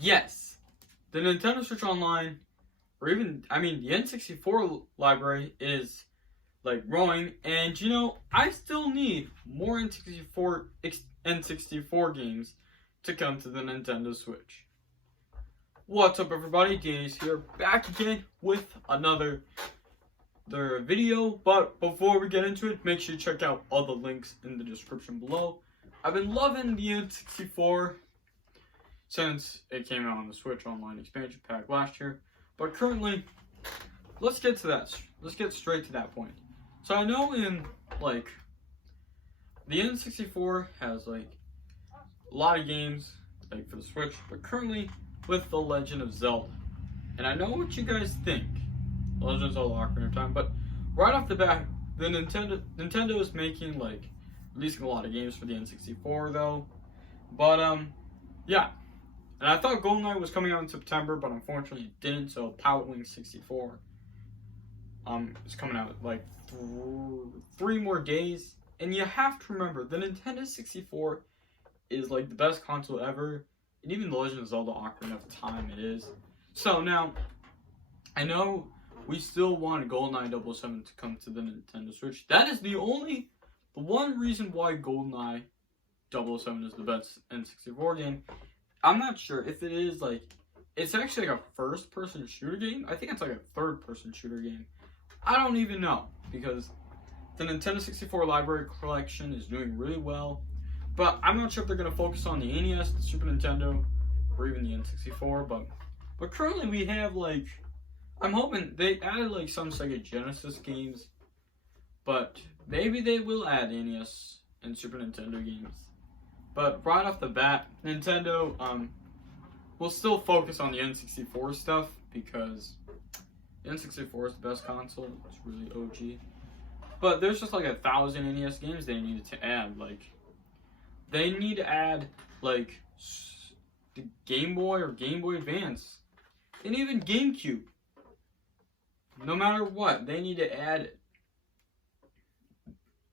yes, the Nintendo Switch Online, or even, the N64 library is like growing, and I still need more N64 games to come to the Nintendo Switch. What's up, everybody? Danny's here, back again with another video. But before we get into it, make sure you check out all the links in the description below. I've been loving the N64 since it came out on the Switch Online expansion pack last year. But currently, let's get to that. Let's get straight to that point. So I know in the N64 has a lot of games for the Switch, but currently with The Legend of Zelda. And I know what you guys think. The Legend of Zelda Ocarina of Time, but right off the bat, the Nintendo is making releasing a lot of games for the N64 though. But yeah. And I thought GoldenEye was coming out in September, but unfortunately it didn't, so Pilot Wing 64 is coming out 3 more days. And you have to remember, the Nintendo 64 is the best console ever, and even The Legend of Zelda Ocarina of Time it is. So now, I know we still want GoldenEye 007 to come to the Nintendo Switch. That is the one reason why GoldenEye 007 is the best N64 game. I'm not sure if it is it's actually a first-person shooter game. I think it's a third-person shooter game. I don't even know, because the Nintendo 64 library collection is doing really well. But I'm not sure if they're going to focus on the NES, the Super Nintendo, or even the N64. But currently we have I'm hoping they added some Sega Genesis games. But maybe they will add NES and Super Nintendo games. But right off the bat, Nintendo will still focus on the N64 stuff, because the N64 is the best console. It's really OG. But there's just 1,000 NES games they needed to add. They need to add the Game Boy or Game Boy Advance, and even GameCube. No matter what, they need to add it.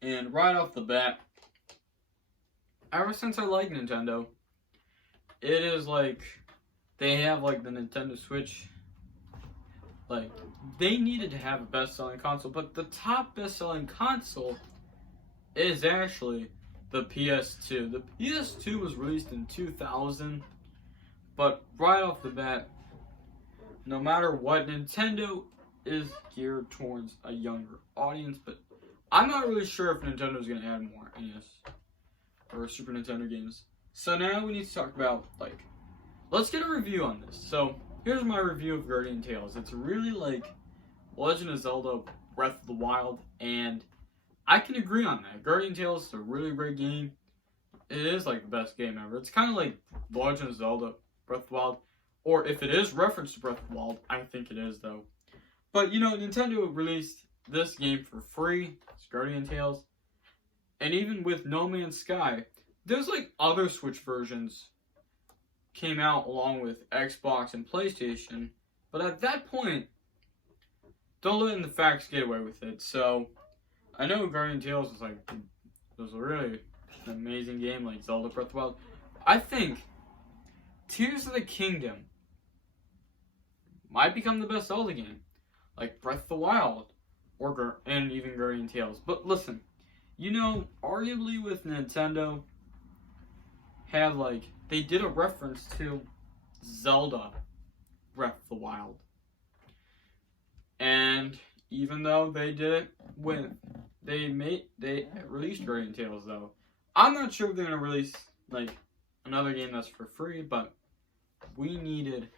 And right off the bat, ever since I like Nintendo, it is they have the Nintendo Switch. They needed to have a best-selling console, but the top best-selling console is actually the PS2. The PS2 was released in 2000, but right off the bat, no matter what, Nintendo is geared towards a younger audience, but I'm not really sure if Nintendo is going to add more NES or Super Nintendo games. So now we need to talk about, let's get a review on this. So here's my review of Guardian Tales. It's really Legend of Zelda Breath of the Wild, and I can agree on that. Guardian Tales is a really great game. It is the best game ever. It's kind of like Legend of Zelda Breath of the Wild, or if it is referenced to Breath of the Wild, I think it is though. But Nintendo released this game for free. It's Guardian Tales. And even with No Man's Sky, there's other Switch versions came out along with Xbox and PlayStation. But at that point, don't let the facts get away with it. So I know Guardian Tales is was a really amazing game like Zelda Breath of the Wild. I think Tears of the Kingdom might become the best Zelda game, like Breath of the Wild, and even Guardian Tales. But listen, arguably with Nintendo, had they did a reference to Zelda Breath of the Wild. And even though they did it when they released Guardian Tales though, I'm not sure if they're gonna release another game that's for free, but we needed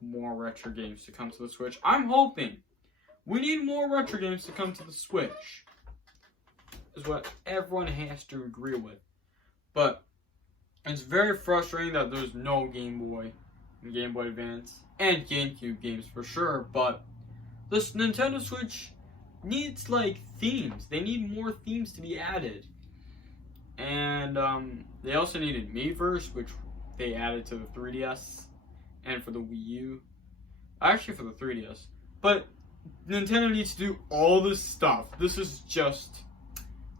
more retro games to come to the Switch. I'm hoping we need more retro games to come to the Switch, is what everyone has to agree with. But it's very frustrating that there's no Game Boy and Game Boy Advance and GameCube games for sure, but this Nintendo Switch needs themes. They need more themes to be added. And they also needed Miiverse, which they added to the 3DS and for the Wii U. Actually for the 3DS. But Nintendo needs to do all this stuff. This is just,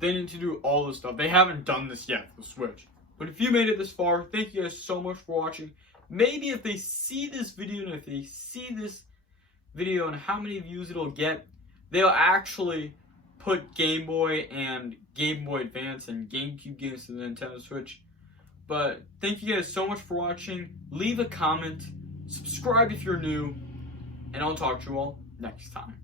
they need to do all this stuff. They haven't done this yet for the Switch. But if you made it this far, thank you guys so much for watching. maybe if they see this video and if they see this video and how many views it'll get, they'll actually put Game Boy and Game Boy Advance and GameCube games to the Nintendo Switch. But thank you guys so much for watching. Leave a comment, subscribe if you're new, and I'll talk to you all next time.